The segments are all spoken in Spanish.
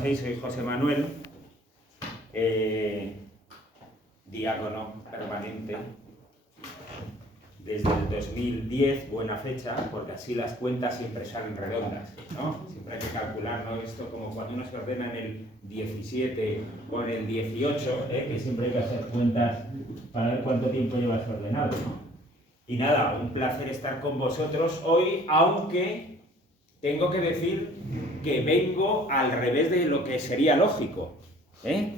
Soy José Manuel, diácono permanente desde el 2010, buena fecha, porque así las cuentas siempre salen redondas, ¿no? Siempre hay que calcular, ¿no? Esto como cuando uno se ordena en el 17 o en el 18, que siempre hay que hacer cuentas para ver cuánto tiempo llevas ordenado, ¿no? Y nada, un placer estar con vosotros hoy, aunque tengo que decir que vengo al revés de lo que sería lógico,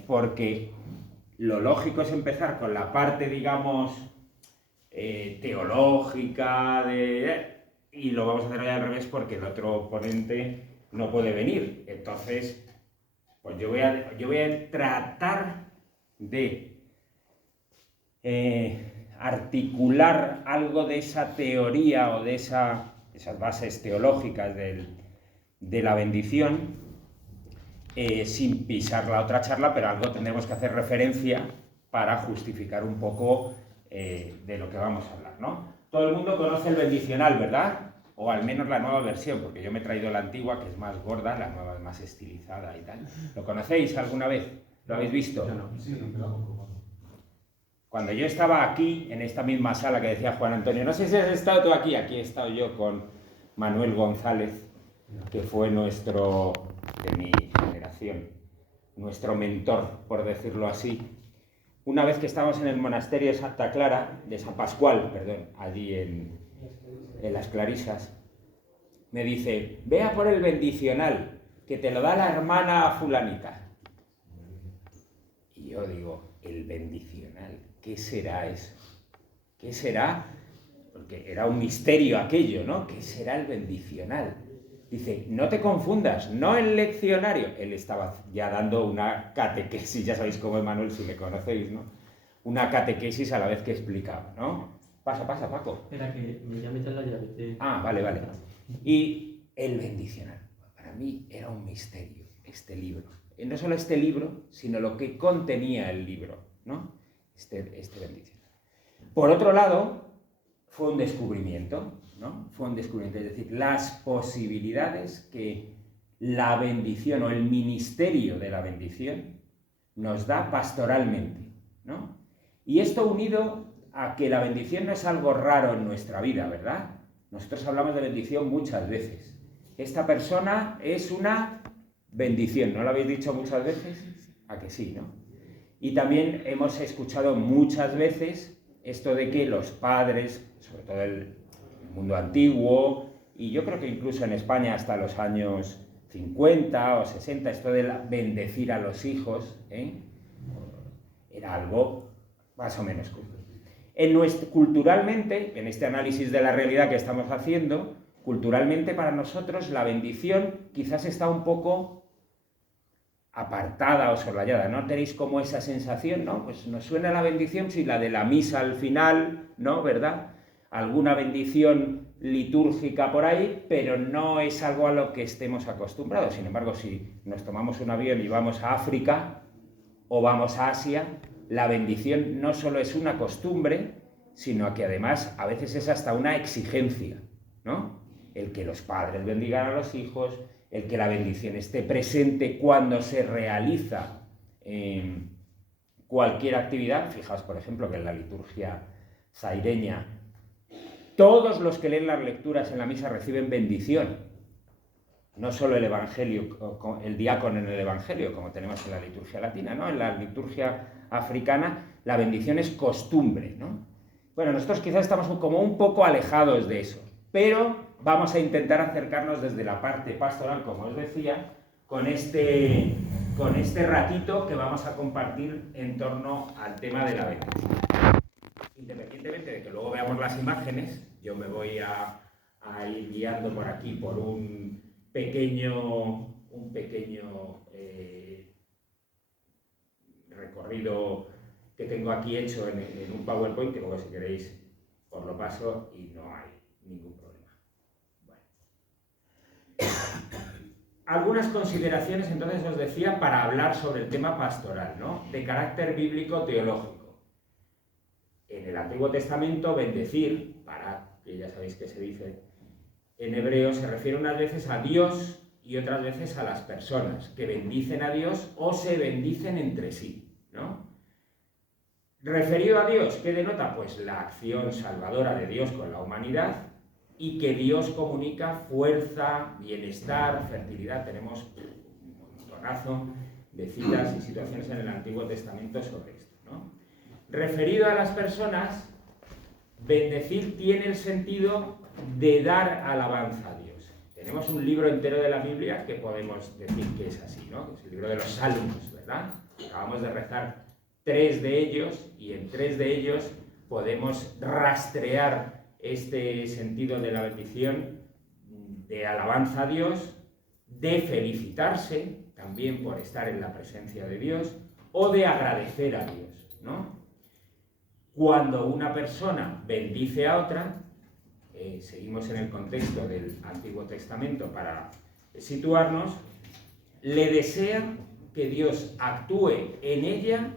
porque lo lógico es empezar con la parte, digamos, teológica, y lo vamos a hacer hoy al revés porque el otro ponente no puede venir. Entonces, pues yo voy a tratar de articular algo de esa teoría o de esas bases teológicas de la bendición, sin pisar la otra charla, pero algo tendremos que hacer referencia para justificar un poco de lo que vamos a hablar, ¿no? Todo el mundo conoce el bendicional, ¿verdad? O al menos la nueva versión, porque yo me he traído la antigua, que es más gorda, la nueva es más estilizada y tal. ¿Lo conocéis alguna vez? ¿Lo habéis visto? Sí, no. Cuando yo estaba aquí, en esta misma sala que decía Juan Antonio, no sé si has estado tú aquí he estado yo con Manuel González, que fue de mi generación, nuestro mentor, por decirlo así. Una vez que estábamos en el monasterio de Santa Clara, de San Pascual, perdón, allí en las Clarisas, me dice, ve a por el bendicional, que te lo da la hermana fulanita. Y yo digo, el bendicional, ¿qué será eso? ¿Qué será? Porque era un misterio aquello, ¿no? ¿Qué será el bendicional? Dice, no te confundas, no el leccionario. Él estaba ya dando una catequesis, ya sabéis cómo es Manuel, si me conocéis, ¿no? Una catequesis a la vez que explicaba, ¿no? Pasa, Paco. Espera, que me voy a meter la llave. Ah, vale. Y el bendicional, para mí era un misterio, este libro. Y no solo este libro, sino lo que contenía el libro, ¿no? Este bendicional. Por otro lado, fue un descubrimiento, ¿no? Fue un descubrimiento, es decir, las posibilidades que la bendición o el ministerio de la bendición nos da pastoralmente, ¿no? Y esto unido a que la bendición no es algo raro en nuestra vida, ¿verdad? Nosotros hablamos de bendición muchas veces. Esta persona es una bendición, ¿no lo habéis dicho muchas veces? ¿A que sí, no? Y también hemos escuchado muchas veces esto de que los padres, sobre todo el mundo antiguo, y yo creo que incluso en España hasta los años 50 o 60, esto de bendecir a los hijos, era algo más o menos común. Culturalmente, en este análisis de la realidad que estamos haciendo, culturalmente para nosotros la bendición quizás está un poco apartada o soslayada, ¿no? ¿Tenéis como esa sensación, no? Pues nos suena la bendición, sí, la de la misa al final, ¿no? ¿Verdad? Alguna bendición litúrgica por ahí, pero no es algo a lo que estemos acostumbrados. Sin embargo, si nos tomamos un avión y vamos a África o vamos a Asia, la bendición no solo es una costumbre, sino que además a veces es hasta una exigencia, ¿no? El que los padres bendigan a los hijos, el que la bendición esté presente cuando se realiza cualquier actividad. Fijaos, por ejemplo, que en la liturgia zaireña todos los que leen las lecturas en la misa reciben bendición. No solo el evangelio, el diácono en el evangelio, como tenemos en la liturgia latina, ¿no? En la liturgia africana la bendición es costumbre, ¿no? Bueno, nosotros quizás estamos como un poco alejados de eso, pero vamos a intentar acercarnos desde la parte pastoral, como os decía, con este ratito que vamos a compartir en torno al tema de la bendición. Independientemente de que luego veamos las imágenes, yo me voy a ir guiando por aquí por un pequeño recorrido que tengo aquí hecho en un PowerPoint, que luego si queréis os lo paso y no hay ningún problema. Bueno. Algunas consideraciones, entonces, os decía, para hablar sobre el tema pastoral, ¿no? De carácter bíblico-teológico. En el Antiguo Testamento, bendecir, que ya sabéis que se dice en hebreo, se refiere unas veces a Dios y otras veces a las personas que bendicen a Dios o se bendicen entre sí, ¿no? Referido a Dios, ¿qué denota? Pues la acción salvadora de Dios con la humanidad y que Dios comunica fuerza, bienestar, fertilidad. Tenemos un montonazo de citas y situaciones en el Antiguo Testamento sobre esto, ¿no? Referido a las personas, bendecir tiene el sentido de dar alabanza a Dios. Tenemos un libro entero de la Biblia que podemos decir que es así, ¿no? Que es el libro de los Salmos, ¿verdad? Acabamos de rezar 3 de ellos y en 3 de ellos podemos rastrear este sentido de la bendición, de alabanza a Dios, de felicitarse también por estar en la presencia de Dios o de agradecer a Dios, ¿no? Cuando una persona bendice a otra, seguimos en el contexto del Antiguo Testamento para situarnos, le desea que Dios actúe en ella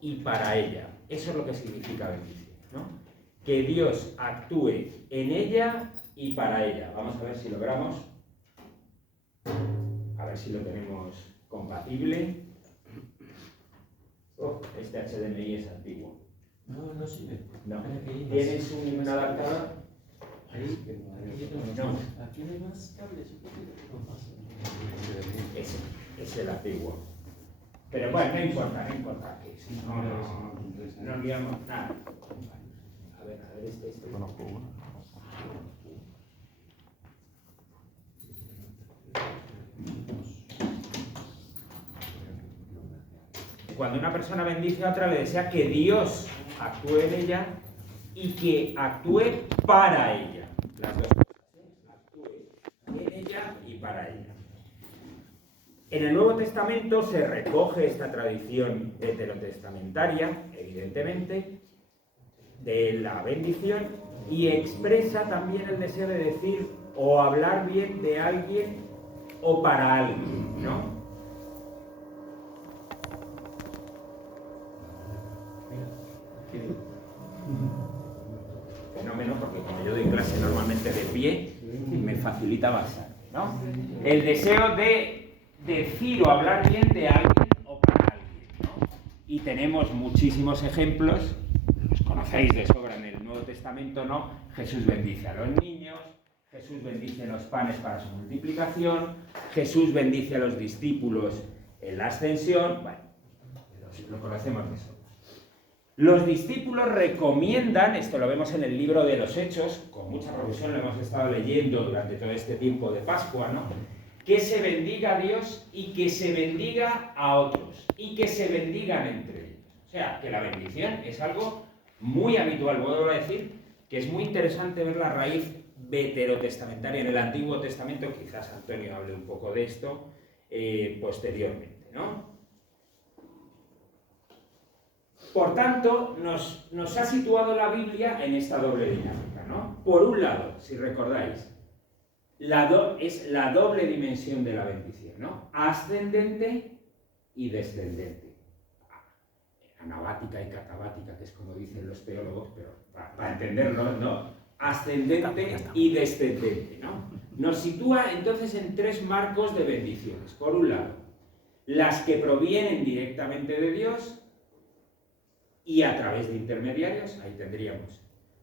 y para ella. Eso es lo que significa bendición, ¿no? Que Dios actúe en ella y para ella. Vamos a ver si logramos, a ver si lo tenemos compatible. Este HDMI es antiguo. No, no sirve. No. ¿Tienes un adaptador? Ahí, No. aquí hay más cables, un poquito que no pasa. Ese es el antiguo. Pero bueno, no importa. Que si no liamos nada. A ver, este. Conozco uno. Cuando una persona bendice a otra, le desea que Dios actúe en ella y que actúe para ella. Las dos cosas, actúe en ella y para ella. En el Nuevo Testamento se recoge esta tradición veterotestamentaria, evidentemente, de la bendición y expresa también el deseo de decir o hablar bien de alguien o para alguien, ¿no? Fenómeno, porque como yo doy clase normalmente de pie, me facilita bastante, ¿no? El deseo de decir o hablar bien de alguien o para alguien, ¿no? Y tenemos muchísimos ejemplos, los conocéis de sobra en el Nuevo Testamento, ¿no? Jesús bendice a los niños, Jesús bendice los panes para su multiplicación, Jesús bendice a los discípulos en la ascensión, bueno, lo conocemos de sobra. Los discípulos recomiendan, esto lo vemos en el libro de los Hechos, con mucha profesión lo hemos estado leyendo durante todo este tiempo de Pascua, ¿no? Que se bendiga a Dios y que se bendiga a otros y que se bendigan entre ellos. O sea, que la bendición es algo muy habitual. Vuelvo a decir que es muy interesante ver la raíz veterotestamentaria en el Antiguo Testamento. Quizás Antonio hable un poco de esto posteriormente, ¿no? Por tanto, nos ha situado la Biblia en esta doble dinámica, ¿no? Por un lado, si recordáis, es la doble dimensión de la bendición, ¿no? Ascendente y descendente. Anabática y catabática, que es como dicen los teólogos, pero para entenderlo, ¿no? Ascendente y descendente, ¿no? Nos sitúa entonces en 3 marcos de bendiciones. Por un lado, las que provienen directamente de Dios y a través de intermediarios, ahí tendríamos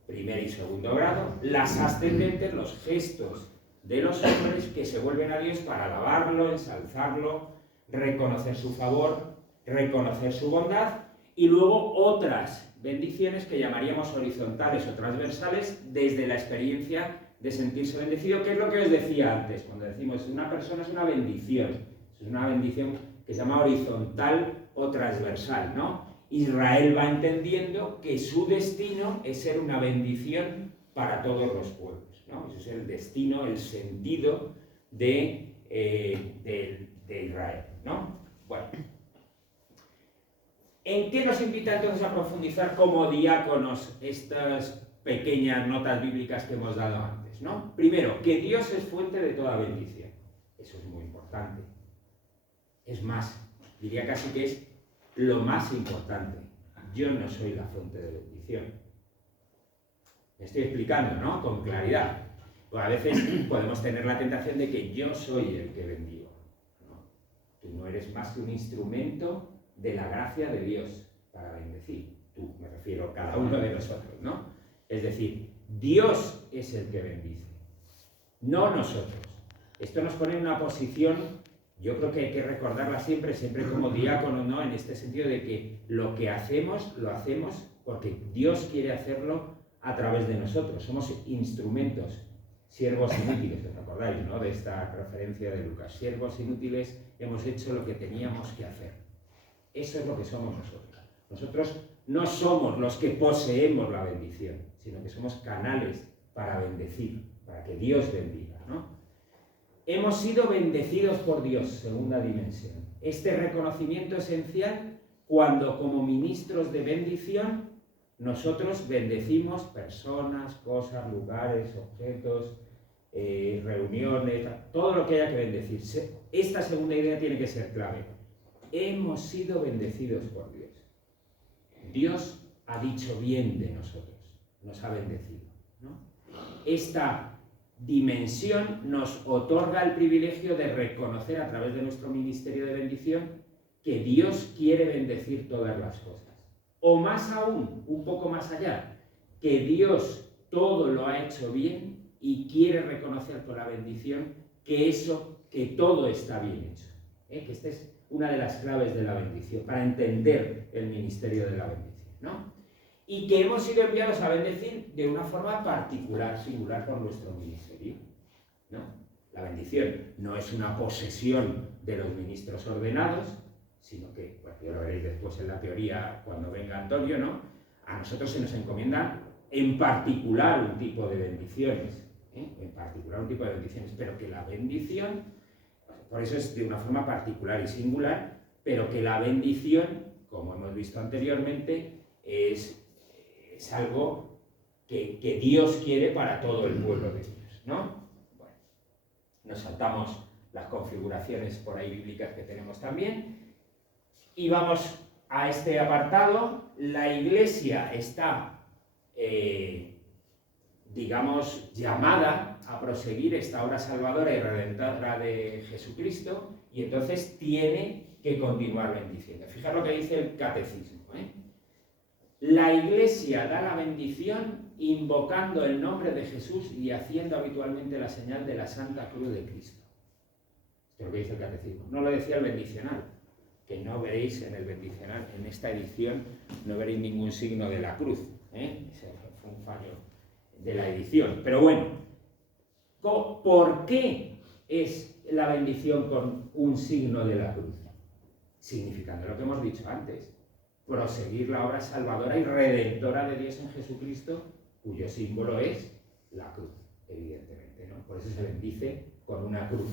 primer y segundo grado, las ascendentes, los gestos de los hombres que se vuelven a Dios para alabarlo, ensalzarlo, reconocer su favor, reconocer su bondad, y luego otras bendiciones que llamaríamos horizontales o transversales desde la experiencia de sentirse bendecido, que es lo que os decía antes, cuando decimos una persona es una bendición que se llama horizontal o transversal, ¿no? Israel va entendiendo que su destino es ser una bendición para todos los pueblos, ¿no? Ese es el destino, el sentido de Israel, ¿no? Bueno, ¿en qué nos invita entonces a profundizar como diáconos estas pequeñas notas bíblicas que hemos dado antes, ¿no? Primero, que Dios es fuente de toda bendición. Eso es muy importante. Es más, diría casi que es lo más importante. Yo no soy la fuente de bendición. Me estoy explicando, ¿no? Con claridad. O a veces podemos tener la tentación de que yo soy el que bendigo. No, tú no eres más que un instrumento de la gracia de Dios para bendecir. Tú, me refiero a cada uno de nosotros, ¿no? Es decir, Dios es el que bendice, no nosotros. Esto nos pone en una posición, yo creo que hay que recordarla siempre como diácono, ¿no? En este sentido de que lo que hacemos, lo hacemos porque Dios quiere hacerlo a través de nosotros. Somos instrumentos, siervos inútiles, ¿os acordáis, no? De esta referencia de Lucas. Siervos inútiles, hemos hecho lo que teníamos que hacer. Eso es lo que somos nosotros. Nosotros no somos los que poseemos la bendición, sino que somos canales para bendecir, para que Dios bendiga, ¿no? Hemos sido bendecidos por Dios, segunda dimensión. Este reconocimiento esencial cuando como ministros de bendición nosotros bendecimos personas, cosas, lugares, objetos, reuniones, todo lo que haya que bendecir. Esta segunda idea tiene que ser clave. Hemos sido bendecidos por Dios. Dios ha dicho bien de nosotros, nos ha bendecido, ¿no? Esta dimensión nos otorga el privilegio de reconocer a través de nuestro ministerio de bendición que Dios quiere bendecir todas las cosas. O más aún, un poco más allá, que Dios todo lo ha hecho bien y quiere reconocer con la bendición que todo está bien hecho. Que esta es una de las claves de la bendición, para entender el ministerio de la bendición, ¿no? Y que hemos sido enviados a bendecir de una forma particular, singular por nuestro ministerio, ¿no? La bendición no es una posesión de los ministros ordenados, sino que, bueno, ya lo veréis después en la teoría cuando venga Antonio, ¿no? A nosotros se nos encomienda en particular un tipo de bendiciones, pero que la bendición, por eso es de una forma particular y singular, pero que la bendición, como hemos visto anteriormente, es algo que Dios quiere para todo el pueblo de Dios, ¿no? Bueno, nos saltamos las configuraciones por ahí bíblicas que tenemos también y vamos a este apartado. La Iglesia está, digamos, llamada a proseguir esta obra salvadora y redentora de Jesucristo y entonces tiene que continuar bendiciendo. Fijaos lo que dice el catecismo, ¿eh? La Iglesia da la bendición invocando el nombre de Jesús y haciendo habitualmente la señal de la Santa Cruz de Cristo. Esto es lo que dice el catecismo. No lo decía el bendicional, que no veréis en el bendicional, en esta edición, no veréis ningún signo de la cruz, ¿eh? Ese fue un fallo de la edición. Pero bueno, ¿por qué es la bendición con un signo de la cruz? Significando lo que hemos dicho antes, proseguir la obra salvadora y redentora de Dios en Jesucristo, cuyo símbolo es la cruz, evidentemente, ¿no? Por eso se bendice con una cruz.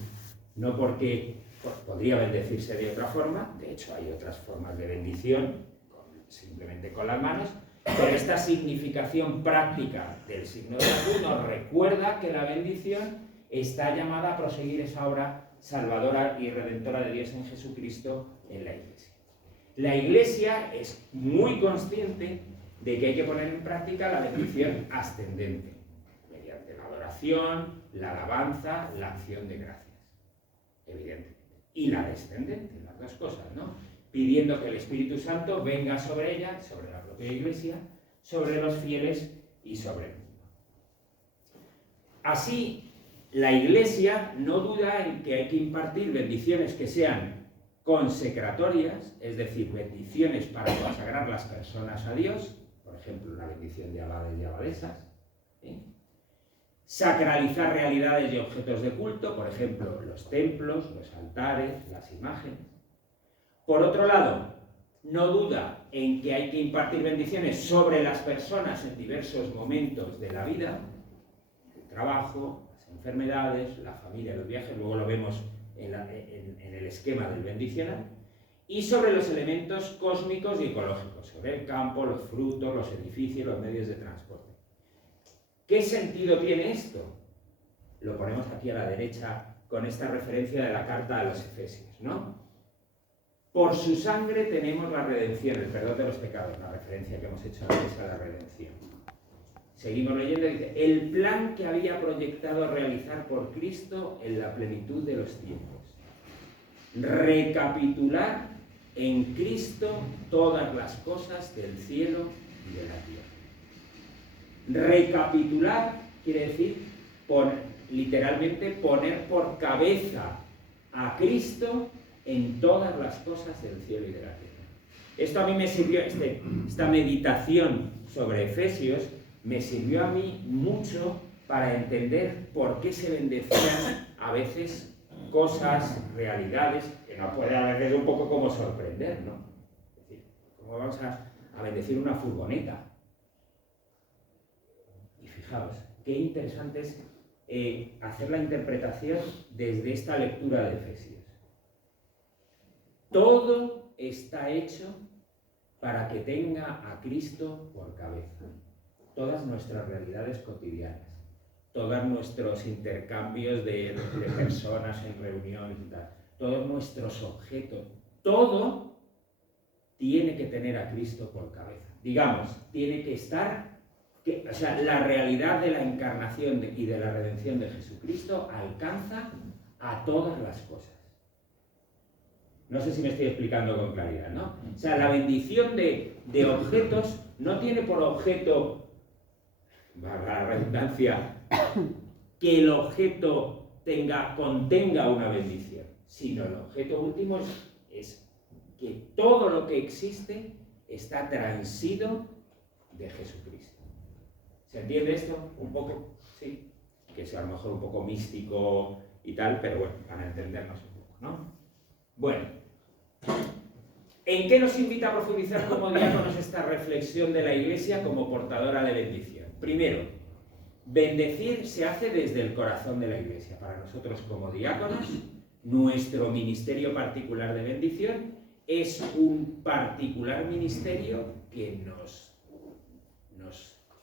No porque podría bendecirse de otra forma, de hecho hay otras formas de bendición, simplemente con las manos, pero esta significación práctica del signo de la cruz nos recuerda que la bendición está llamada a proseguir esa obra salvadora y redentora de Dios en Jesucristo en la Iglesia. La Iglesia es muy consciente de que hay que poner en práctica la bendición ascendente, mediante la adoración, la alabanza, la acción de gracias, evidentemente. Y la descendente, las dos cosas, ¿no? Pidiendo que el Espíritu Santo venga sobre ella, sobre la propia Iglesia, sobre los fieles y sobre el mundo. Así, la Iglesia no duda en que hay que impartir bendiciones que sean consecratorias, es decir, bendiciones para consagrar las personas a Dios, por ejemplo, la bendición de abades y abadesas, ¿eh? Sacralizar realidades y objetos de culto, por ejemplo, los templos, los altares, las imágenes. Por otro lado, no duda en que hay que impartir bendiciones sobre las personas en diversos momentos de la vida, el trabajo, las enfermedades, la familia, los viajes, luego lo vemos en el esquema del bendicional, y sobre los elementos cósmicos y ecológicos, sobre el campo, los frutos, los edificios, los medios de transporte. ¿Qué sentido tiene esto? Lo ponemos aquí a la derecha con esta referencia de la carta a los Efesios, ¿no? Por su sangre tenemos la redención, el perdón de los pecados, la referencia que hemos hecho antes a la redención. Seguimos leyendo, dice, el plan que había proyectado realizar por Cristo en la plenitud de los tiempos. Recapitular en Cristo todas las cosas del cielo y de la tierra. Recapitular quiere decir, literalmente, poner por cabeza a Cristo en todas las cosas del cielo y de la tierra. Esto a mí me sirvió, esta meditación sobre Efesios, me sirvió a mí mucho para entender por qué se bendecían a veces cosas, realidades, que nos puede a veces un poco como sorprender, ¿no? Es decir, ¿cómo vamos a bendecir una furgoneta? Y fijaos, qué interesante es hacer la interpretación desde esta lectura de Efesios. Todo está hecho para que tenga a Cristo por cabeza. Todas nuestras realidades cotidianas, todos nuestros intercambios de personas en reuniones y tal, todos nuestros objetos, todo tiene que tener a Cristo por cabeza. Digamos, tiene que estar, o sea, la realidad de la encarnación y de la redención de Jesucristo alcanza a todas las cosas. No sé si me estoy explicando con claridad, ¿no? O sea, la bendición de objetos no tiene por objeto, valga la redundancia, que el objeto contenga una bendición, sino el objeto último es que todo lo que existe está transido de Jesucristo. ¿Se entiende esto? Un poco, sí, que sea a lo mejor un poco místico y tal, pero bueno, para entendernos un poco, ¿no? Bueno, ¿en qué nos invita a profundizar como diáconos esta reflexión de la Iglesia como portadora de bendición? Primero, bendecir se hace desde el corazón de la Iglesia. Para nosotros como diáconos, nuestro ministerio particular de bendición es un particular ministerio que nos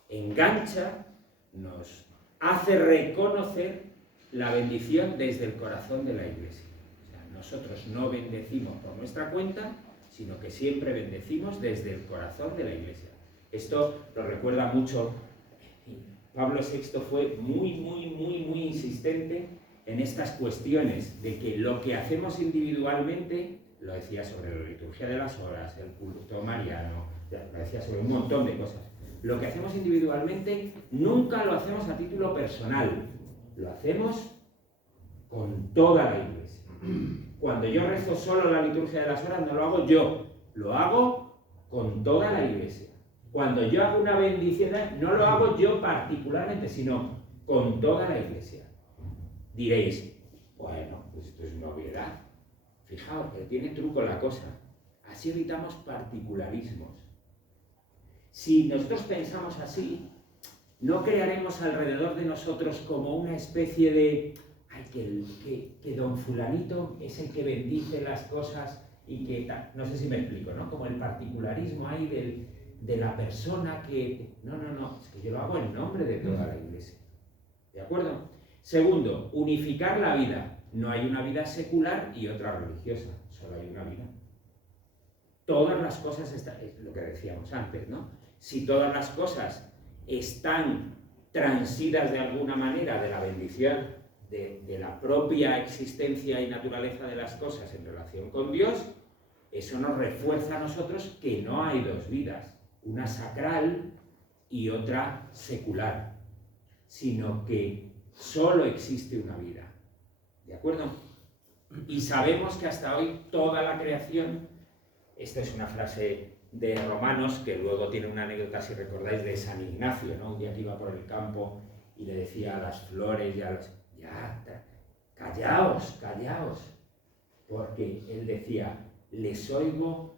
engancha, nos hace reconocer la bendición desde el corazón de la Iglesia. O sea, nosotros no bendecimos por nuestra cuenta, sino que siempre bendecimos desde el corazón de la Iglesia. Esto lo recuerda mucho. Pablo VI fue muy insistente en estas cuestiones de que lo que hacemos individualmente, lo decía sobre la liturgia de las horas, el culto mariano, lo decía sobre un montón de cosas. Lo que hacemos individualmente nunca lo hacemos a título personal, lo hacemos con toda la Iglesia. Cuando yo rezo solo la liturgia de las horas no lo hago yo, lo hago con toda la Iglesia. Cuando yo hago una bendición, no lo hago yo particularmente, sino con toda la Iglesia. Diréis, bueno, pues esto es una obviedad. Fijaos, que tiene truco la cosa. Así evitamos particularismos. Si nosotros pensamos así, no crearemos alrededor de nosotros como una especie de, ay, que don fulanito es el que bendice las cosas y que tal. No sé si me explico, ¿no? Como el particularismo ahí de la persona que... No, es que yo lo hago en nombre de toda la Iglesia. ¿De acuerdo? Segundo, unificar la vida. No hay una vida secular y otra religiosa, solo hay una vida. Todas las cosas están, es lo que decíamos antes, ¿no? Si todas las cosas están transidas de alguna manera de la bendición de la propia existencia y naturaleza de las cosas en relación con Dios, eso nos refuerza a nosotros que no hay dos vidas, una sacral y otra secular, sino que solo existe una vida. ¿De acuerdo? Y sabemos que hasta hoy toda la creación, esta es una frase de Romanos, que luego tiene una anécdota, si recordáis, de San Ignacio, ¿no? Un día que iba por el campo y le decía a las flores y a los... Ya, callaos, porque él decía, les oigo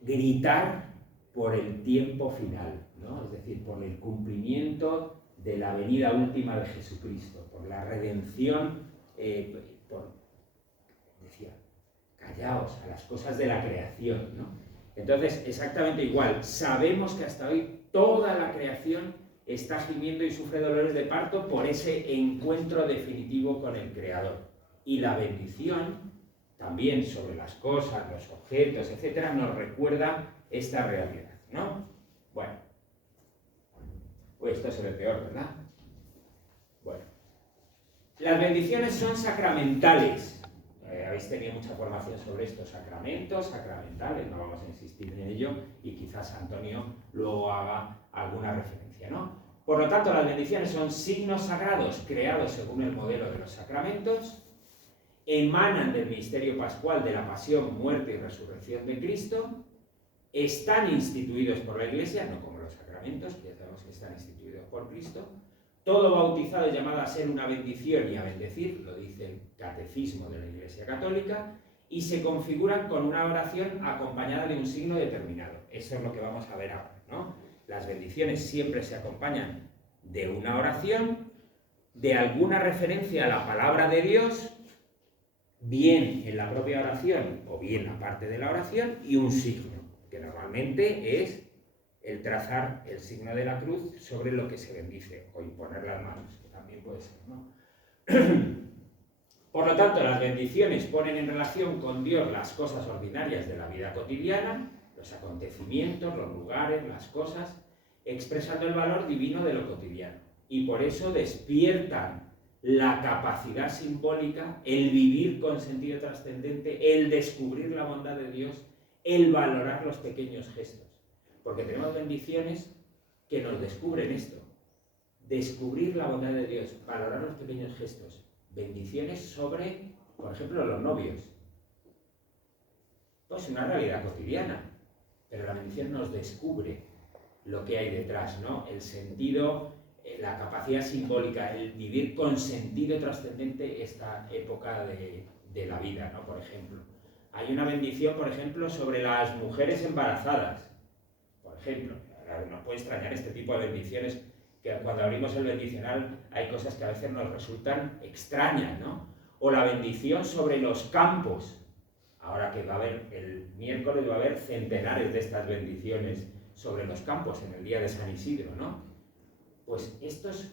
gritar por el tiempo final, ¿no? Es decir, por el cumplimiento de la venida última de Jesucristo, por la redención, decía, callaos a las cosas de la creación, ¿no? Entonces, exactamente igual, sabemos que hasta hoy toda la creación está gimiendo y sufre dolores de parto por ese encuentro definitivo con el Creador. Y la bendición, también sobre las cosas, los objetos, etcétera, nos recuerda esta realidad, ¿no? Bueno, Uy, esto se ve peor, ¿verdad? Bueno. Las bendiciones son sacramentales. Habéis tenido mucha formación sobre estos sacramentos, sacramentales, no vamos a insistir en ello, y quizás Antonio luego haga alguna referencia, ¿no? Por lo tanto, las bendiciones son signos sagrados creados según el modelo de los sacramentos, emanan del misterio pascual de la pasión, muerte y resurrección de Cristo, están instituidos por la Iglesia, no como los sacramentos, que ya sabemos que están instituidos por Cristo. Todo bautizado es llamado a ser una bendición y a bendecir, lo dice el Catecismo de la Iglesia Católica, y se configuran con una oración acompañada de un signo determinado. Eso es lo que vamos a ver ahora, ¿no? Las bendiciones siempre se acompañan de una oración, de alguna referencia a la palabra de Dios, bien en la propia oración o bien aparte de la oración, y un signo, que normalmente es el trazar el signo de la cruz sobre lo que se bendice, o imponer las manos, que también puede ser, ¿no? Por lo tanto, las bendiciones ponen en relación con Dios las cosas ordinarias de la vida cotidiana, los acontecimientos, los lugares, las cosas, expresando el valor divino de lo cotidiano. Y por eso despiertan la capacidad simbólica, el vivir con sentido trascendente, el descubrir la bondad de Dios, el valorar los pequeños gestos. Porque tenemos bendiciones que nos descubren esto. Descubrir la bondad de Dios, valorar los pequeños gestos. Bendiciones sobre, por ejemplo, los novios. Pues una realidad cotidiana. Pero la bendición nos descubre lo que hay detrás, ¿no? El sentido, la capacidad simbólica, el vivir con sentido trascendente esta época de la vida, ¿no? Por ejemplo. Hay una bendición, por ejemplo, sobre las mujeres embarazadas. Por ejemplo, nos puede extrañar este tipo de bendiciones, que cuando abrimos el bendicional hay cosas que a veces nos resultan extrañas, ¿no? O la bendición sobre los campos. Ahora que va a haber, el miércoles va a haber centenares de estas bendiciones sobre los campos en el día de San Isidro, ¿no? Pues estas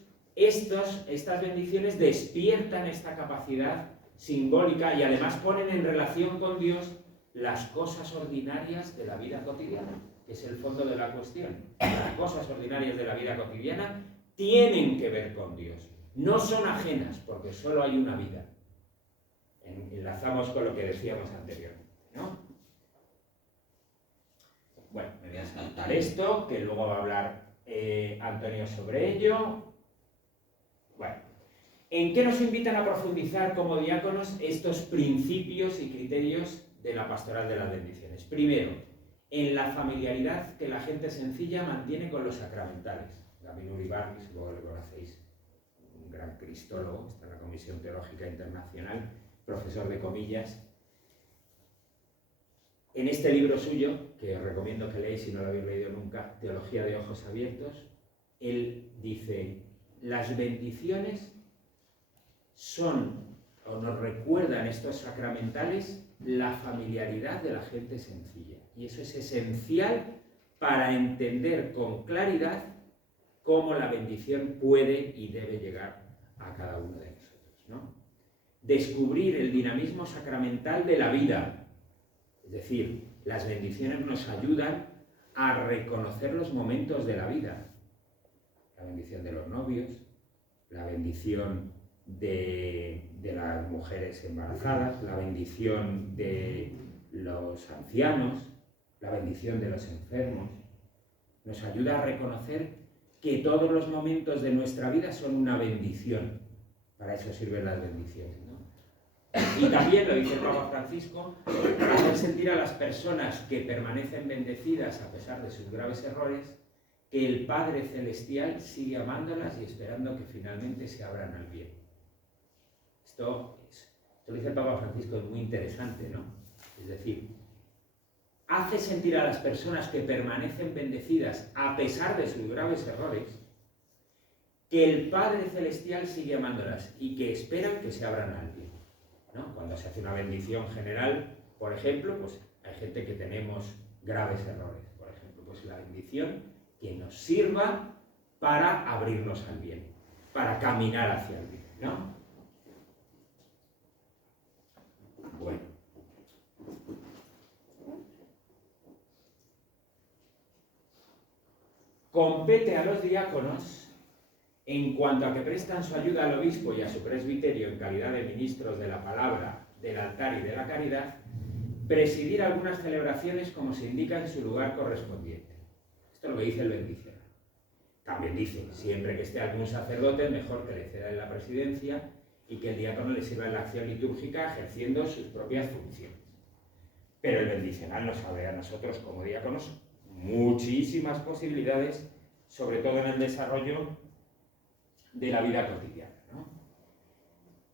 bendiciones despiertan esta capacidad simbólica y además ponen en relación con Dios las cosas ordinarias de la vida cotidiana, que es el fondo de la cuestión. Las cosas ordinarias de la vida cotidiana tienen que ver con Dios, no son ajenas, porque solo hay una vida. Enlazamos con lo que decíamos anteriormente, ¿no? Bueno, me voy a saltar esto, que luego va a hablar Antonio sobre ello. Bueno, ¿en qué nos invitan a profundizar como diáconos estos principios y criterios de la pastoral de las bendiciones? Primero, en la familiaridad que la gente sencilla mantiene con los sacramentales. Gavin Uribarris, luego lo conocéis, un gran cristólogo, está en la Comisión Teológica Internacional, profesor de comillas. En este libro suyo, que os recomiendo que leáis si no lo habéis leído nunca, Teología de Ojos Abiertos, él dice: las bendiciones son, o nos recuerdan estos sacramentales, la familiaridad de la gente sencilla. Y eso es esencial para entender con claridad cómo la bendición puede y debe llegar a cada uno de nosotros, ¿no? Descubrir el dinamismo sacramental de la vida. Es decir, las bendiciones nos ayudan a reconocer los momentos de la vida. La bendición de los novios, la bendición de las mujeres embarazadas, la bendición de los ancianos, la bendición de los enfermos. Nos ayuda a reconocer que todos los momentos de nuestra vida son una bendición. Para eso sirven las bendiciones, ¿no? Y también, lo dice el Papa Francisco, para hacer sentir a las personas que permanecen bendecidas a pesar de sus graves errores, que el Padre Celestial sigue amándolas y esperando que finalmente se abran al bien. Esto lo dice el Papa Francisco, es muy interesante, ¿no? Es decir, hace sentir a las personas que permanecen bendecidas a pesar de sus graves errores, que el Padre Celestial sigue amándolas y que esperan que se abran al bien, ¿no? Cuando se hace una bendición general, por ejemplo, pues hay gente que tenemos graves errores, por ejemplo, pues la bendición que nos sirva para abrirnos al bien, para caminar hacia el bien, ¿no? Bueno. compete a los diáconos, en cuanto a que prestan su ayuda al obispo y a su presbiterio en calidad de ministros de la palabra, del altar y de la caridad, presidir algunas celebraciones como se indica en su lugar correspondiente. Esto es lo que dice el bendicional. También dice, siempre que esté algún sacerdote, mejor que le ceda en la presidencia y que el diácono le sirva en la acción litúrgica ejerciendo sus propias funciones. Pero el bendicional nos abre a nosotros como diáconos muchísimas posibilidades, sobre todo en el desarrollo de la vida cotidiana, ¿no?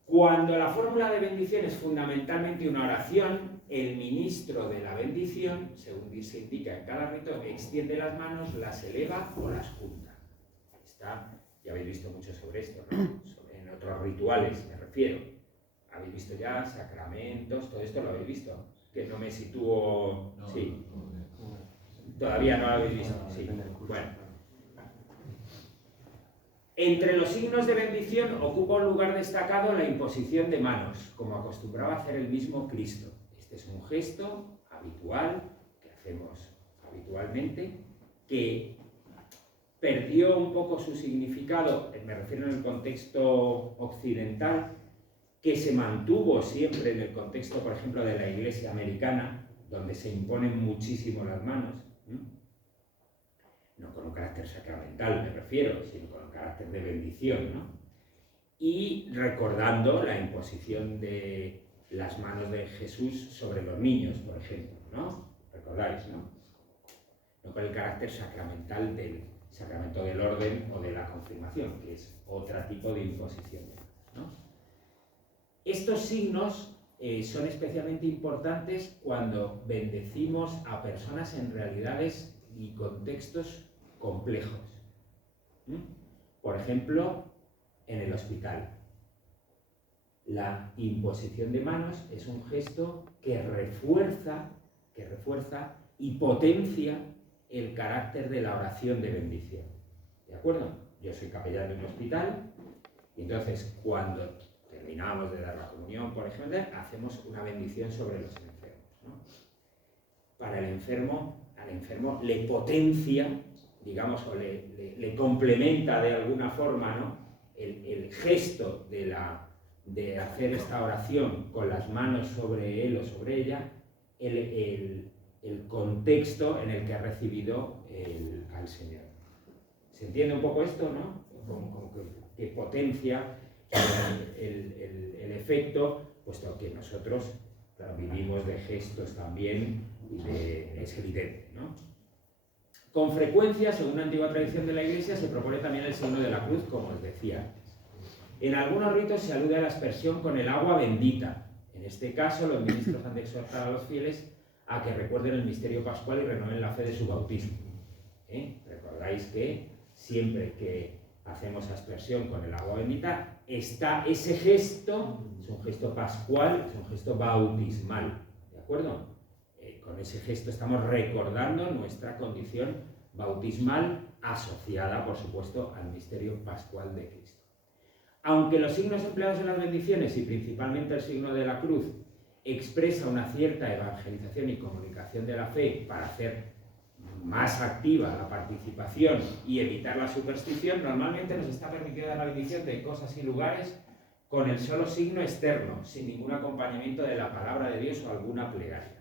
Cuando la fórmula de bendición es fundamentalmente una oración, el ministro de la bendición, según se indica en cada rito, extiende las manos, las eleva o las junta. Ya habéis visto mucho sobre esto, ¿no? En otros rituales me refiero. Habéis visto ya sacramentos, todo esto lo habéis visto. Que no me sitúo... No, sí. no. Todavía no lo habéis visto. Sí. Bueno. Entre los signos de bendición ocupa un lugar destacado la imposición de manos, como acostumbraba hacer el mismo Cristo. Este es un gesto habitual que hacemos habitualmente, que perdió un poco su significado, me refiero en el contexto occidental, que se mantuvo siempre en el contexto, por ejemplo, de la Iglesia americana, donde se imponen muchísimo las manos, no con un carácter sacramental me refiero, sino con un carácter de bendición, ¿no? Y recordando la imposición de las manos de Jesús sobre los niños, por ejemplo, ¿no? ¿Recordáis, no? No con el carácter sacramental del sacramento del orden o de la confirmación, que es otro tipo de imposición, ¿no? Estos signos son especialmente importantes cuando bendecimos a personas en realidades y contextos complejos. Por ejemplo, en el hospital. La imposición de manos es un gesto que refuerza y potencia el carácter de la oración de bendición. ¿De acuerdo? Yo soy capellán de un hospital y entonces cuando terminamos de dar la comunión, por ejemplo, hacemos una bendición sobre los enfermos, ¿no? Para el enfermo, al enfermo le potencia, digamos, o le complementa de alguna forma, ¿no? El gesto de hacer esta oración con las manos sobre él o sobre ella, el contexto en el que ha recibido al Señor. ¿Se entiende un poco esto, no? Como que potencia el efecto, puesto que nosotros, claro, vivimos de gestos también y es evidente, ¿no? Con frecuencia, según la antigua tradición de la Iglesia, se propone también el signo de la cruz, como os decía antes. En algunos ritos se alude a la aspersión con el agua bendita. En este caso, los ministros han de exhortar a los fieles a que recuerden el misterio pascual y renueven la fe de su bautismo. Recordáis que siempre que hacemos aspersión con el agua bendita, está ese gesto, es un gesto pascual, es un gesto bautismal, ¿de acuerdo? Con ese gesto estamos recordando nuestra condición bautismal asociada, por supuesto, al misterio pascual de Cristo. Aunque los signos empleados en las bendiciones y principalmente el signo de la cruz expresa una cierta evangelización y comunicación de la fe para hacer más activa la participación y evitar la superstición, normalmente nos está permitida la bendición de cosas y lugares con el solo signo externo, sin ningún acompañamiento de la palabra de Dios o alguna plegaria.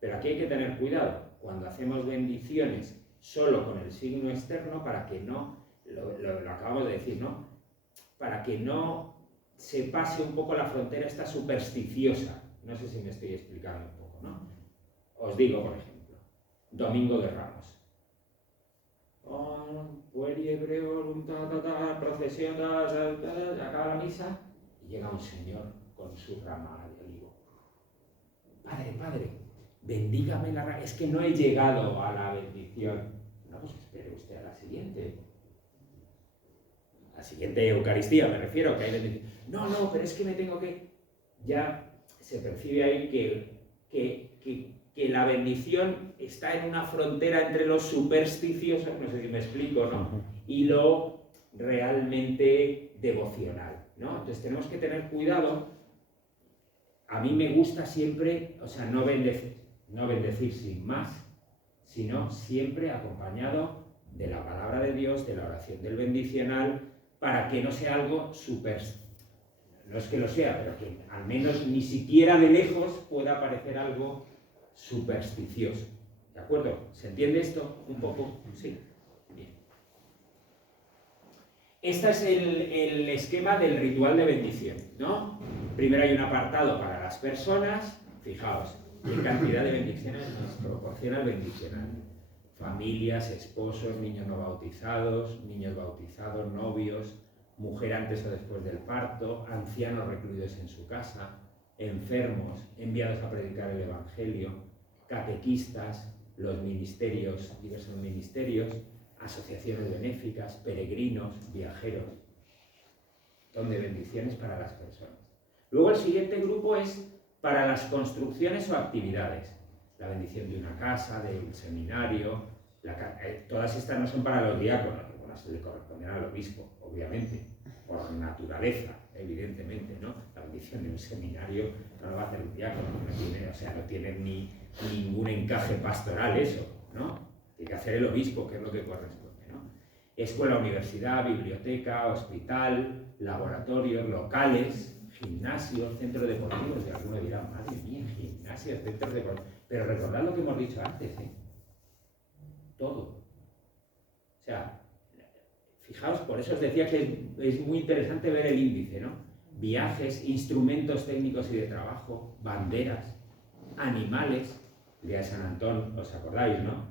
Pero aquí hay que tener cuidado cuando hacemos bendiciones solo con el signo externo para que no, lo acabamos de decir, ¿no? Para que no se pase un poco la frontera esta supersticiosa. No sé si me estoy explicando un poco, ¿no? Os digo, por ejemplo, Domingo de Ramos. Pueri hebreo, procesión, acaba la misa y llega un señor con su rama de olivo. Padre, bendígame la rama. Es que no he llegado a la bendición. No, pues espere usted a la siguiente. La siguiente Eucaristía, me refiero, que hay bendición. No, pero es que me tengo que... Ya se percibe ahí que la bendición está en una frontera entre lo supersticioso, no sé si me explico, ¿no? Y lo realmente devocional, ¿no? Entonces tenemos que tener cuidado. A mí me gusta siempre, o sea, no bendecir sin más, sino siempre acompañado de la palabra de Dios, de la oración del bendicional, para que no sea algo no es que lo sea, pero que al menos ni siquiera de lejos pueda parecer algo supersticioso. ¿De acuerdo? ¿Se entiende esto un poco? Sí. Bien. Este es el esquema del ritual de bendición, ¿no? Primero hay un apartado para las personas. Fijaos, qué cantidad de bendiciones nos proporciona el bendicional. Familias, esposos, niños no bautizados, niños bautizados, novios, mujer antes o después del parto, ancianos recluidos en su casa, enfermos, enviados a predicar el Evangelio, catequistas, los ministerios, diversos ministerios, asociaciones benéficas, peregrinos, viajeros. Donde bendiciones para las personas. Luego el siguiente grupo es para las construcciones o actividades. La bendición de una casa, del seminario, todas estas no son para los diáconos, bueno, se le corresponden al obispo, obviamente, por naturaleza, evidentemente, ¿no? La bendición de un seminario no lo va a hacer un diácono, no tiene ni ningún encaje pastoral eso, ¿no? Tiene que hacer el obispo, que es lo que corresponde, ¿no? Escuela, universidad, biblioteca, hospital, laboratorios, locales, gimnasios, centros deportivos, y algunos dirán, madre mía, gimnasios, centros deportivos. Pero recordad lo que hemos dicho antes, ¿eh? Todo. O sea, fijaos, por eso os decía que es muy interesante ver el índice, ¿no? Viajes, instrumentos técnicos y de trabajo, banderas, animales, el día de San Antón, ¿os acordáis, no?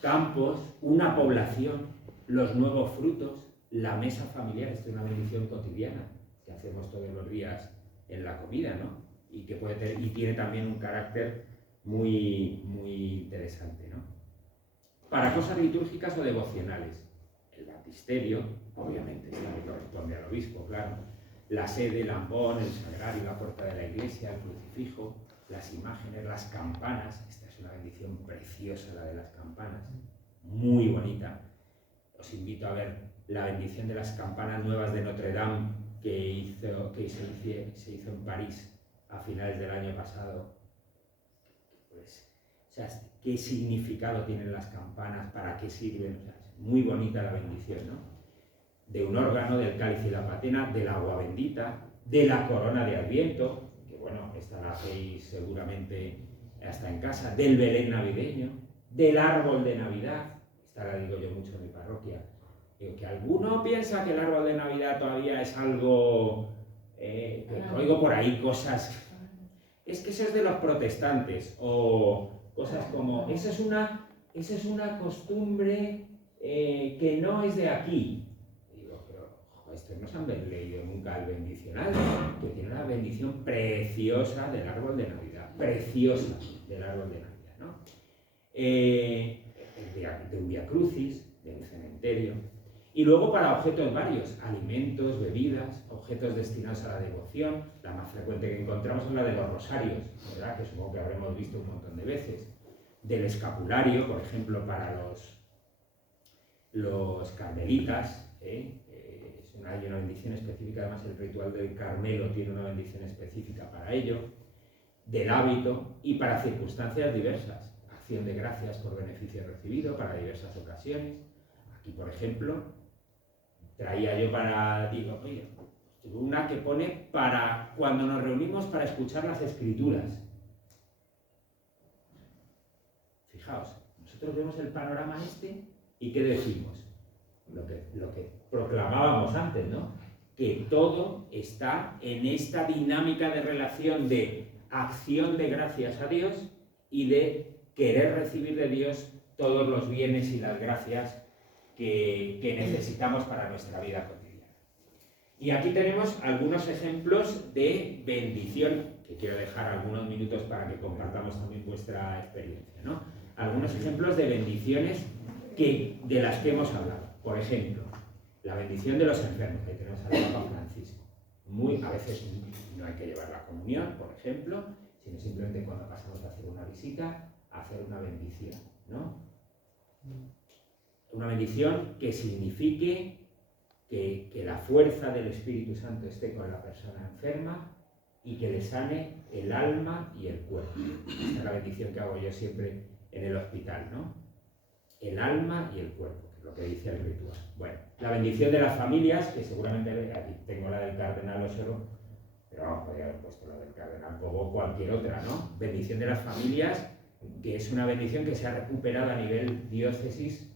Campos, una población, los nuevos frutos, la mesa familiar, esto es una bendición cotidiana que hacemos todos los días en la comida, ¿no? Y que puede tener, y tiene también un carácter muy, muy interesante, ¿no? Para cosas litúrgicas o devocionales, el baptisterio, obviamente, esto le corresponde al obispo, claro, la sede, el ambón, el sagrario, la puerta de la iglesia, el crucifijo, las imágenes, las campanas. Esta es una bendición preciosa, la de las campanas, muy bonita. Os invito a ver la bendición de las campanas nuevas de Notre Dame que se hizo en París a finales del año pasado. Pues, o sea, ¿qué significado tienen las campanas? ¿Para qué sirven? O sea, es muy bonita la bendición, ¿no? De un órgano, del cáliz y la patena, del agua bendita, de la corona de Adviento, que bueno, esta la hacéis seguramente hasta en casa, del Belén navideño, del árbol de Navidad. Esta la digo yo mucho en mi parroquia. Digo, que alguno piensa que el árbol de Navidad todavía es algo que oigo por ahí cosas. Es que eso es de los protestantes, o cosas como, esa es una costumbre que no es de aquí. Y digo, pero estos no se han leído nunca el bendicional, que tiene una bendición preciosa del árbol de Navidad, preciosa del árbol de Navidad, ¿no? De un Vía Crucis, del cementerio. Y luego para objetos varios, alimentos, bebidas, objetos destinados a la devoción. La más frecuente que encontramos es la de los rosarios, ¿verdad? Que supongo que habremos visto un montón de veces. Del escapulario, por ejemplo, para los carmelitas, hay una bendición específica, además el ritual del Carmelo tiene una bendición específica para ello. Del hábito y para circunstancias diversas. Acción de gracias por beneficio recibido para diversas ocasiones. Aquí, por ejemplo, traía yo oye, una que pone para cuando nos reunimos para escuchar las escrituras. Fijaos, nosotros vemos el panorama este y ¿qué decimos? Lo que proclamábamos antes, ¿no? Que todo está en esta dinámica de relación de acción de gracias a Dios y de querer recibir de Dios todos los bienes y las gracias que necesitamos para nuestra vida cotidiana. Y aquí tenemos algunos ejemplos de bendición, que quiero dejar algunos minutos para que compartamos también vuestra experiencia, ¿no? Algunos ejemplos de bendiciones de las que hemos hablado. Por ejemplo, la bendición de los enfermos, que tenemos al Papa Francisco. A veces no hay que llevar la comunión, por ejemplo, sino simplemente cuando pasamos a hacer una visita, hacer una bendición, ¿no? Una bendición que signifique que la fuerza del Espíritu Santo esté con la persona enferma y que le sane el alma y el cuerpo. Esta es la bendición que hago yo siempre en el hospital, ¿no? el alma y el cuerpo, que es lo que dice el ritual. Bueno, la bendición de las familias, que seguramente aquí tengo la del cardenal Osoro, pero vamos, podría haber puesto la del cardenal Bobo o cualquier otra, ¿no? Bendición de las familias, que es una bendición que se ha recuperado a nivel diócesis,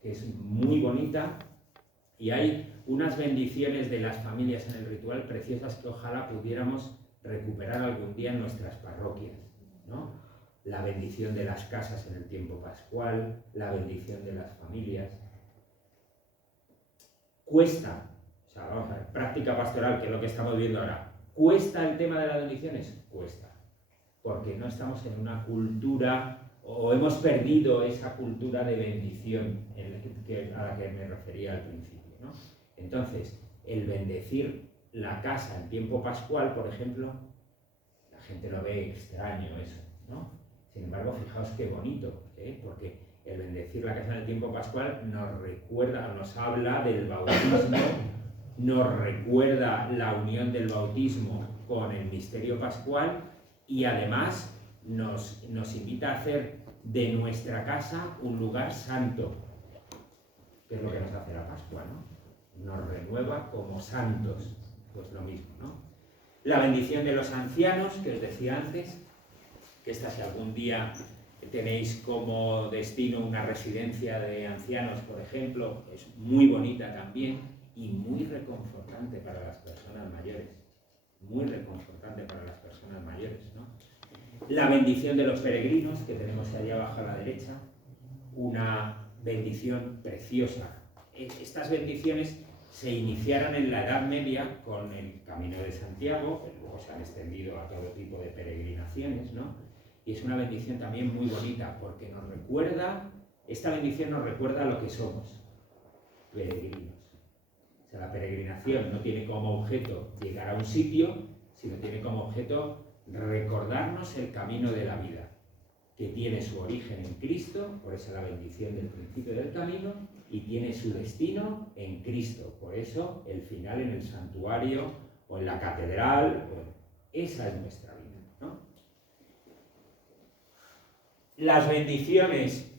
que es muy bonita, y hay unas bendiciones de las familias en el ritual preciosas que ojalá pudiéramos recuperar algún día en nuestras parroquias, ¿no? La bendición de las casas en el tiempo pascual, la bendición de las familias. Cuesta, o sea, vamos a ver, práctica pastoral, que es lo que estamos viendo ahora. ¿Cuesta el tema de las bendiciones? Cuesta, porque no estamos en una cultura, o hemos perdido esa cultura de bendición a la que me refería al principio, ¿no? Entonces, el bendecir la casa en tiempo pascual, por ejemplo, la gente lo ve extraño eso, ¿no? Sin embargo, fijaos qué bonito, porque el bendecir la casa en el tiempo pascual nos recuerda, nos habla del bautismo, nos recuerda la unión del bautismo con el misterio pascual y además nos invita a hacer de nuestra casa un lugar santo, que es lo que nos hace la Pascua, ¿no? Nos renueva como santos, pues lo mismo, ¿no? La bendición de los ancianos, que os decía antes, que esta si algún día tenéis como destino una residencia de ancianos, por ejemplo, es muy bonita también y muy reconfortante para las personas mayores, muy reconfortante para las personas mayores, ¿no? La bendición de los peregrinos, que tenemos allá abajo a la derecha, una bendición preciosa. Estas bendiciones se iniciaron en la Edad Media con el Camino de Santiago, que luego se han extendido a todo tipo de peregrinaciones, ¿no? Y es una bendición también muy bonita, porque nos recuerda, esta bendición nos recuerda a lo que somos, peregrinos. O sea, la peregrinación no tiene como objeto llegar a un sitio, sino tiene como objeto recordarnos el camino de la vida, que tiene su origen en Cristo, por eso la bendición del principio del camino, y tiene su destino en Cristo, por eso el final en el santuario o en la catedral, bueno, esa es nuestra vida, ¿no? Las bendiciones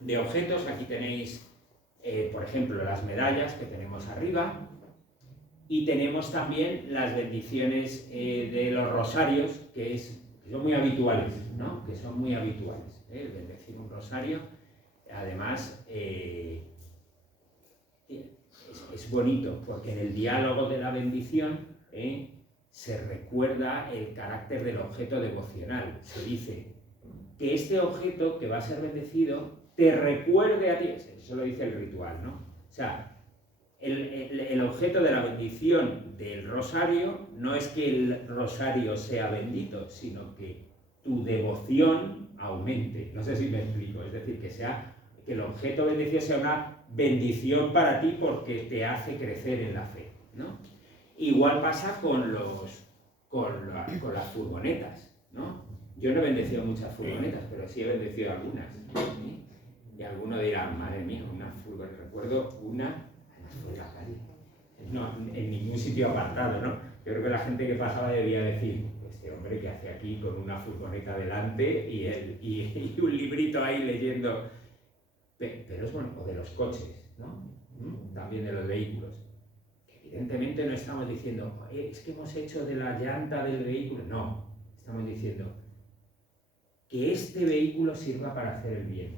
de objetos, aquí tenéis, por ejemplo, las medallas que tenemos arriba, y tenemos también las bendiciones de los rosarios, que son muy habituales, ¿no? Que son muy habituales, el bendecir un rosario. Además, es bonito, porque en el diálogo de la bendición se recuerda el carácter del objeto devocional. Se dice que este objeto que va a ser bendecido te recuerde a ti, eso lo dice el ritual, ¿no? O sea, el objeto de la bendición del rosario no es que el rosario sea bendito, sino que tu devoción aumente. No sé si me explico, es decir, que el objeto bendecido sea una bendición para ti porque te hace crecer en la fe, ¿no? Igual pasa con las furgonetas, ¿no? Yo no he bendecido muchas furgonetas, pero sí he bendecido algunas, ¿sí? Y alguno dirá, madre mía, una furgoneta. Recuerdo una en la calle, no, en ningún sitio apartado, ¿no? Yo creo que la gente que pasaba debía decir, este hombre que hace aquí con una furgoneta delante y un librito ahí leyendo. Pero es bueno, o de los coches, ¿no? También de los vehículos. Que evidentemente no estamos diciendo, es que hemos hecho de la llanta del vehículo. No, estamos diciendo que este vehículo sirva para hacer el bien.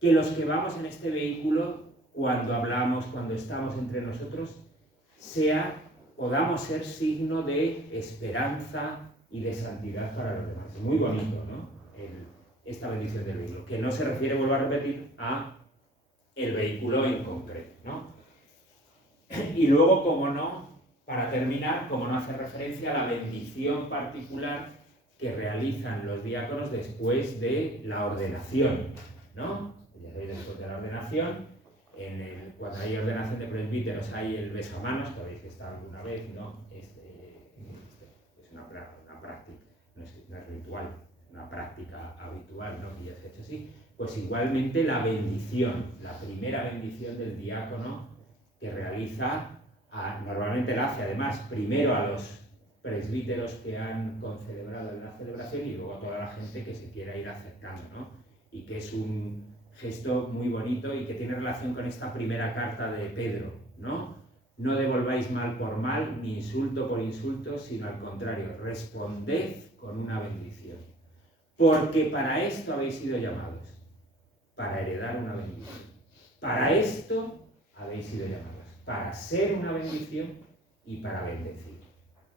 Que los que vamos en este vehículo, cuando hablamos, cuando estamos entre nosotros, podamos ser signo de esperanza y de santidad para los demás. Es muy bonito, ¿no? Esta bendición del vehículo, que no se refiere, vuelvo a repetir, a el vehículo en concreto, ¿no? Y luego, como no, para terminar, como no hace referencia a la bendición particular que realizan los diáconos después de la ordenación, ¿no? Ya sabéis, después de la ordenación, cuando hay ordenación de presbíteros hay el besamanos, que habéis estado alguna vez, ¿no? Es una práctica, no es ritual, una práctica habitual, ¿no? Que ya se ha hecho así. Pues igualmente la bendición, la primera bendición del diácono que realiza, normalmente la hace además primero a los presbíteros que han concelebrado la celebración y luego a toda la gente que se quiera ir acercando, ¿no? Y que es gesto muy bonito y que tiene relación con esta primera carta de Pedro, ¿no? No devolváis mal por mal, ni insulto por insulto, sino al contrario, responded con una bendición. Porque para esto habéis sido llamados, para heredar una bendición. Para esto habéis sido llamados, para ser una bendición y para bendecir,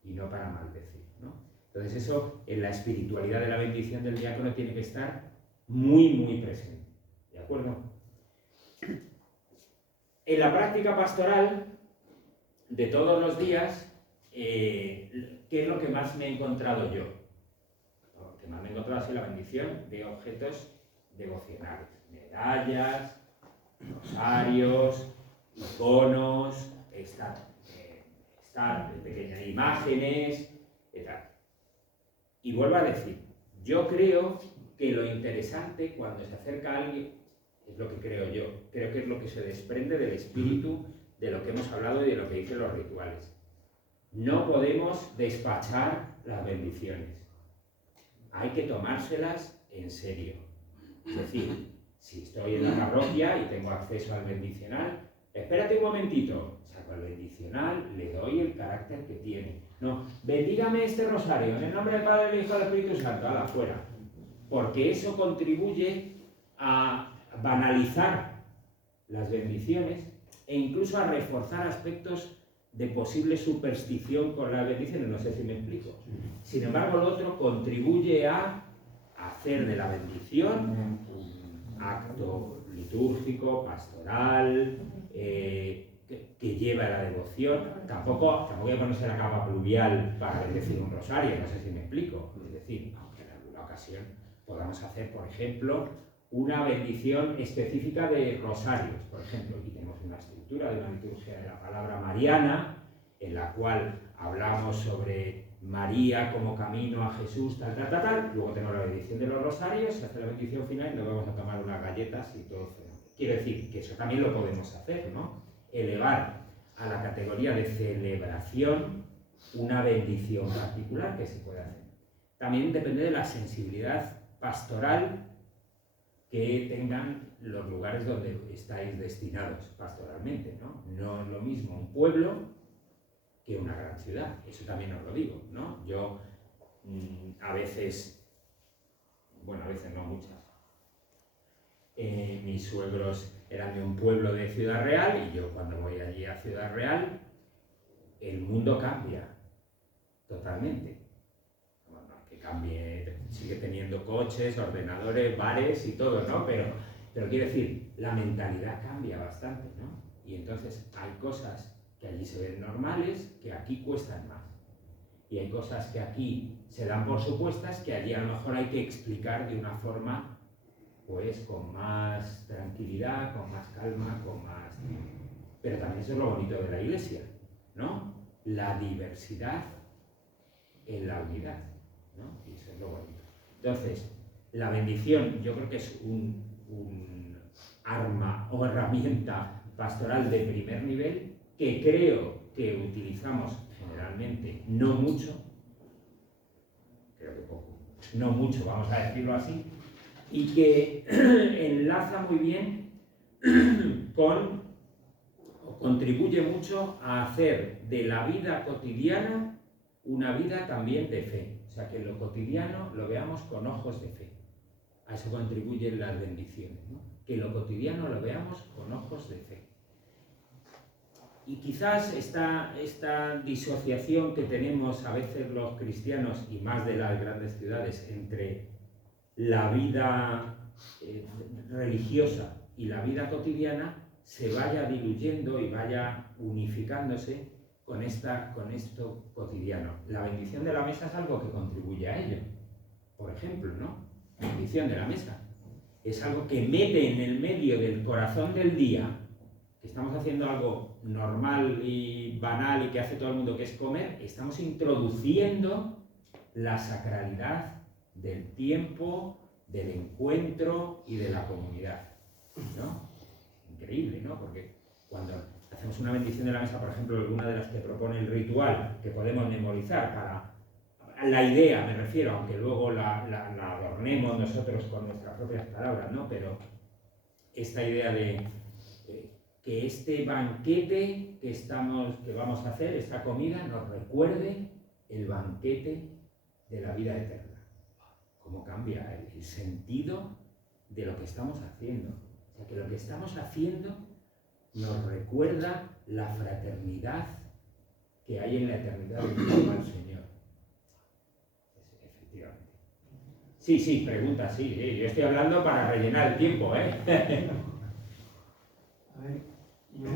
y no para maldecir, ¿no? Entonces eso, en la espiritualidad de la bendición del diácono, tiene que estar muy, muy presente, ¿de acuerdo? En la práctica pastoral de todos los días, ¿qué es lo que más me he encontrado yo? Lo que más me he encontrado ha sido la bendición de objetos devocionales, medallas, rosarios, iconos, pequeñas imágenes, etc. Y vuelvo a decir, yo creo que lo interesante cuando se acerca a alguien, es lo que creo yo, creo que es lo que se desprende del espíritu de lo que hemos hablado y de lo que dicen los rituales. No podemos despachar las bendiciones, hay que tomárselas en serio. Es decir, si estoy en la parroquia y tengo acceso al bendicional, espérate un momentito, saco el bendicional, le doy el carácter que tiene. No, bendígame este rosario, en el nombre del Padre, del Hijo y del Espíritu Santo, ala, fuera. Porque eso contribuye a banalizar las bendiciones e incluso a reforzar aspectos de posible superstición con las bendiciones, no sé si me explico. Sin embargo, lo otro contribuye a hacer de la bendición un acto litúrgico, pastoral, que lleva a la devoción. Tampoco voy a ponerse la capa pluvial para bendecir un rosario, no sé si me explico. Es decir, aunque en alguna ocasión podamos hacer, por ejemplo, una bendición específica de rosarios, por ejemplo. Aquí tenemos una estructura de una liturgia de la palabra mariana, en la cual hablamos sobre María como camino a Jesús, tal. Luego tenemos la bendición de los rosarios, se hace la bendición final y nos vamos a tomar unas galletas y todo. Quiero decir que eso también lo podemos hacer, ¿no? Elevar a la categoría de celebración una bendición particular que se puede hacer. También depende de la sensibilidad pastoral que tengan los lugares donde estáis destinados pastoralmente, ¿no? No es lo mismo un pueblo que una gran ciudad, eso también os lo digo, ¿no? Yo a veces, bueno, a veces no muchas, mis suegros eran de un pueblo de Ciudad Real y yo cuando voy allí a Ciudad Real, el mundo cambia totalmente. Bueno, que cambie, sigue teniendo coches, ordenadores, bares y todo, ¿no? Pero quiero decir, la mentalidad cambia bastante, ¿no? Y entonces hay cosas que allí se ven normales, que aquí cuestan más. Y hay cosas que aquí se dan por supuestas, que allí a lo mejor hay que explicar de una forma, pues, con más tranquilidad, con más calma, con más... Pero también eso es lo bonito de la Iglesia, ¿no? La diversidad en la unidad, ¿no? Y eso es lo bonito. Entonces, la bendición yo creo que es un arma o herramienta pastoral de primer nivel que creo que utilizamos generalmente no mucho, creo que poco, no mucho, vamos a decirlo así, y que enlaza muy bien con, o contribuye mucho a hacer de la vida cotidiana una vida también de fe. O sea, que lo cotidiano lo veamos con ojos de fe. A eso contribuyen las bendiciones, ¿no? Que lo cotidiano lo veamos con ojos de fe. Y quizás esta disociación que tenemos a veces los cristianos, y más de las grandes ciudades, entre la vida religiosa y la vida cotidiana, se vaya diluyendo y vaya unificándose con esto cotidiano. La bendición de la mesa es algo que contribuye a ello. Por ejemplo, ¿no? La bendición de la mesa es algo que mete en el medio del corazón del día, que estamos haciendo algo normal y banal y que hace todo el mundo, que es comer. Estamos introduciendo la sacralidad del tiempo, del encuentro y de la comunidad, ¿no? Increíble, ¿no? Porque cuando hacemos una bendición de la mesa, por ejemplo, alguna de las que propone el ritual, que podemos memorizar para la idea, me refiero, aunque luego la adornemos nosotros con nuestras propias palabras, ¿no? Pero esta idea de que este banquete que vamos a hacer, esta comida, nos recuerde el banquete de la vida eterna. Cómo cambia el sentido de lo que estamos haciendo. O sea, que lo que estamos haciendo nos recuerda la fraternidad que hay en la eternidad del al Señor. Efectivamente. Sí, pregunta, sí. Yo estoy hablando para rellenar el tiempo, ¿eh? A ver, yo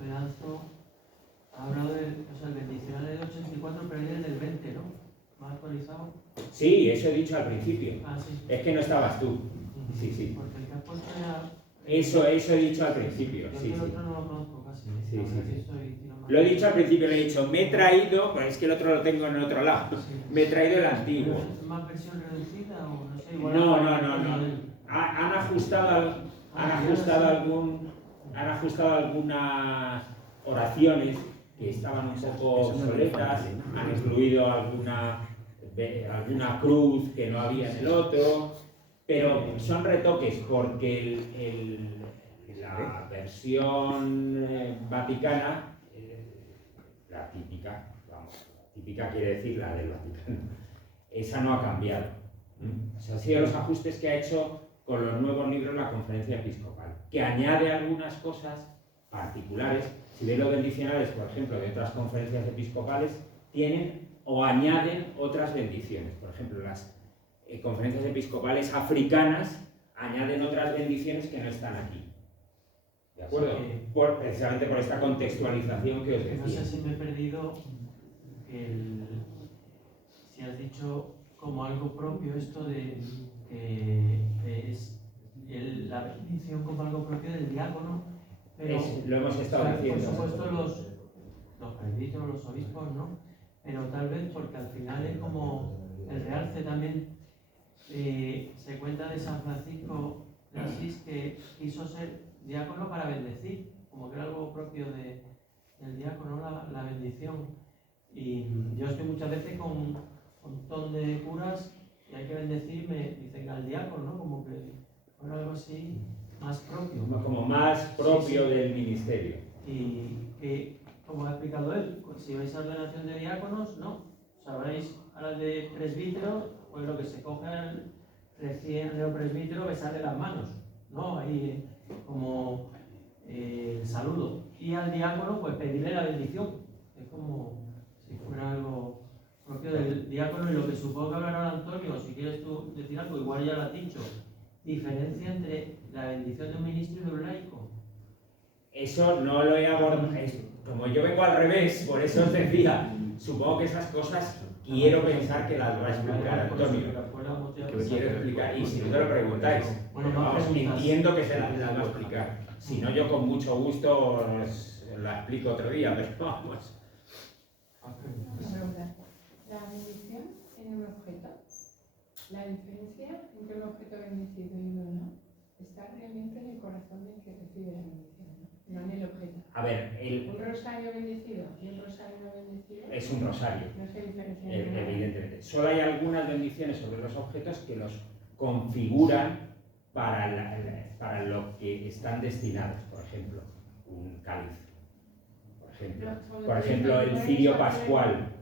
me lanzo. Ha hablado del bendicional del 84, pero es del 20, ¿no? ¿Más actualizado? Sí, eso he dicho al principio. Ah, sí. Es que no estabas tú. Sí. Porque el que has puesto ya. Eso he dicho al principio. Yo Sí. el otro no lo conozco casi. Sí. Lo he dicho al principio, le he dicho, me he traído, pues es que el otro lo tengo en el otro lado. Sí. Me he traído el antiguo. ¿Es más versión reducida o no sé? No. Han ajustado algunas oraciones que estaban un poco obsoletas, han incluido alguna cruz que no había en el otro, pero son retoques porque la versión vaticana, la típica quiere decir la del Vaticano, esa no ha cambiado. O sea, han sido los ajustes que ha hecho con los nuevos libros la Conferencia Episcopal, que añade algunas cosas particulares. Si veis los bendicionales, por ejemplo, de otras conferencias episcopales, tienen o añaden otras bendiciones. Por ejemplo, las conferencias episcopales africanas añaden otras bendiciones que no están aquí. ¿De acuerdo? Precisamente por esta contextualización que os decía. No sé si me he perdido si has dicho como algo propio esto de la bendición como algo propio del diácono, pero lo hemos estado diciendo. Por supuesto los presbíteros, los obispos, ¿no? Pero tal vez porque al final es como el realce también. Se cuenta de San Francisco de Asís que quiso ser diácono para bendecir, como que era algo propio del diácono, la bendición. Y yo estoy muchas veces con un montón de curas y hay que bendecir, me dicen al diácono, ¿no? Como que fuera algo así más propio. Como más propio del ministerio. Y que, como ha explicado él, si vais a ordenación de diáconos, no. Sabréis a la de presbítero, pues lo que se coge al recién neopresbítero, besarle las manos, ¿no? Ahí como el saludo. Y al diácono, pues pedirle la bendición. Es como si fuera algo propio del diácono. Y lo que supongo que hablará Antonio, si quieres tú decir algo, igual ya lo has dicho. Diferencia entre la bendición de un ministro y de un laico. Eso no lo he abordado. Como yo vengo al revés, por eso os decía, supongo que esas cosas quiero pensar que las va a explicar Antonio. Que lo quiero explicar. Y si no te lo preguntáis, vamos, entiendo que se las va a explicar. Si no, yo con mucho gusto os la explico otro día, pero vamos. La bendición tiene un objeto. La diferencia entre un objeto bendecido y uno no está realmente en el corazón del que recibe la bendición, no en el objeto. A ver, un rosario bendecido y un rosario no bendecido es un rosario. No se diferencia. Evidentemente. Solo hay algunas bendiciones sobre los objetos que los configuran para lo que están destinados. Por ejemplo, un cáliz. Por ejemplo, el cirio pascual.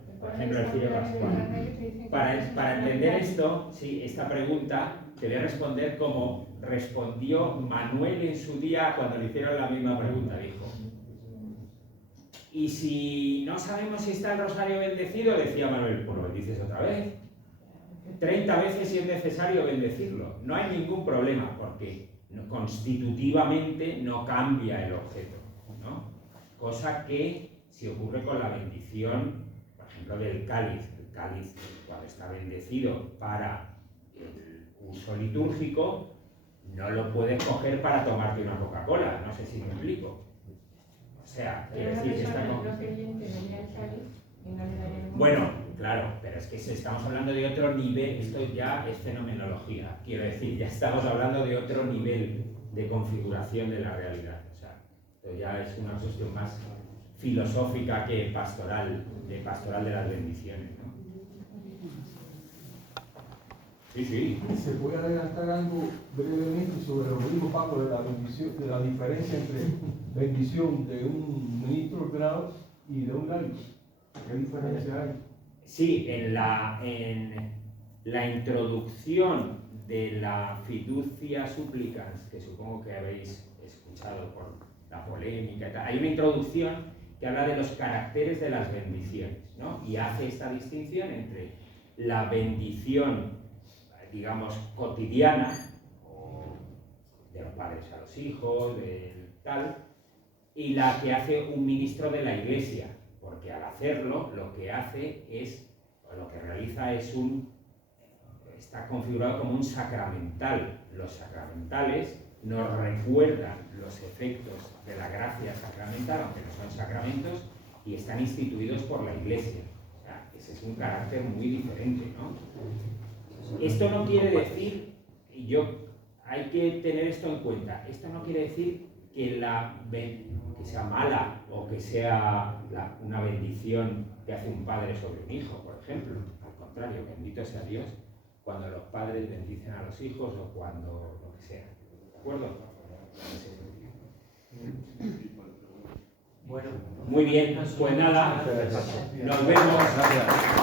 Para entender esto, sí, esta pregunta, te voy a responder como respondió Manuel en su día cuando le hicieron la misma pregunta. Dijo: y si no sabemos si está el rosario bendecido, decía Manuel, pues lo bendices otra vez. 30 veces si es necesario bendecirlo. No hay ningún problema, porque constitutivamente no cambia el objeto, ¿no? Cosa que si ocurre con la bendición, por ejemplo, del cáliz. El cáliz, cuando está bendecido para el uso litúrgico, no lo puedes coger para tomarte una Coca-Cola. No sé si me explico. O sea, quiere decir que está con... Bueno, claro, pero es que estamos hablando de otro nivel, esto ya es fenomenología, quiero decir, ya estamos hablando de otro nivel de configuración de la realidad. O sea, esto ya es una cuestión más filosófica que pastoral, de las bendiciones, ¿no? Sí, sí. ¿Se puede adelantar algo brevemente sobre lo que dijo Paco de la bendición, de la diferencia entre bendición de un ministro ordenado y de un laico? ¿Qué diferencia hay? Sí, en la introducción de la fiducia supplicans, que supongo que habéis escuchado por la polémica y tal, hay una introducción que habla de los caracteres de las bendiciones, ¿no? Y hace esta distinción entre la bendición, digamos, cotidiana, o de los padres a los hijos, del tal, y la que hace un ministro de la Iglesia, porque al hacerlo lo que hace es, o lo que realiza es está configurado como un sacramental. Los sacramentales nos recuerdan los efectos de la gracia sacramental, aunque no son sacramentos, y están instituidos por la Iglesia. O sea, ese es un carácter muy diferente, ¿no? Esto no quiere decir, y hay que tener esto en cuenta, esto no quiere decir que sea mala o que sea una bendición que hace un padre sobre un hijo, por ejemplo. Al contrario, bendito sea Dios cuando los padres bendicen a los hijos o cuando lo que sea. ¿De acuerdo? Bueno, muy bien, pues nada, nos vemos.